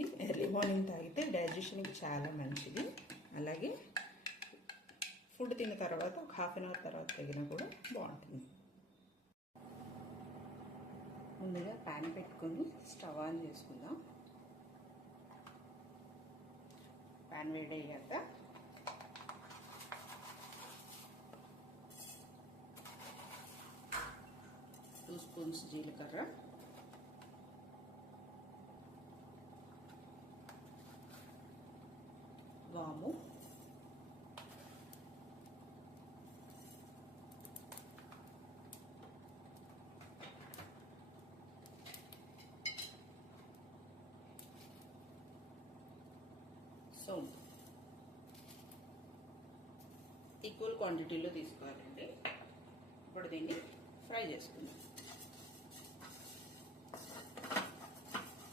ఇది early morning తాగితే డైజెషన్కి చాలా మంచిది. అలాగే ఫుడ్ తిన్న తర్వాత ఒక హాఫ్ అన్ అవర్ తర్వాత తాగినా కూడా బాగుంటుంది. ముందుగా ప్యాన్ పెట్టుకొని స్టవ్ ఆన్ చేసుకుందాం. ప్యాన్ వేడయ్యాక 2 స్పూన్స్ జీలకర్ర, వాము, సోంపు ఈక్వల్ క్వాంటిటీలో తీసుకోవాలండి. ఇప్పుడు దీన్ని ఫ్రై చేసుకుందాం.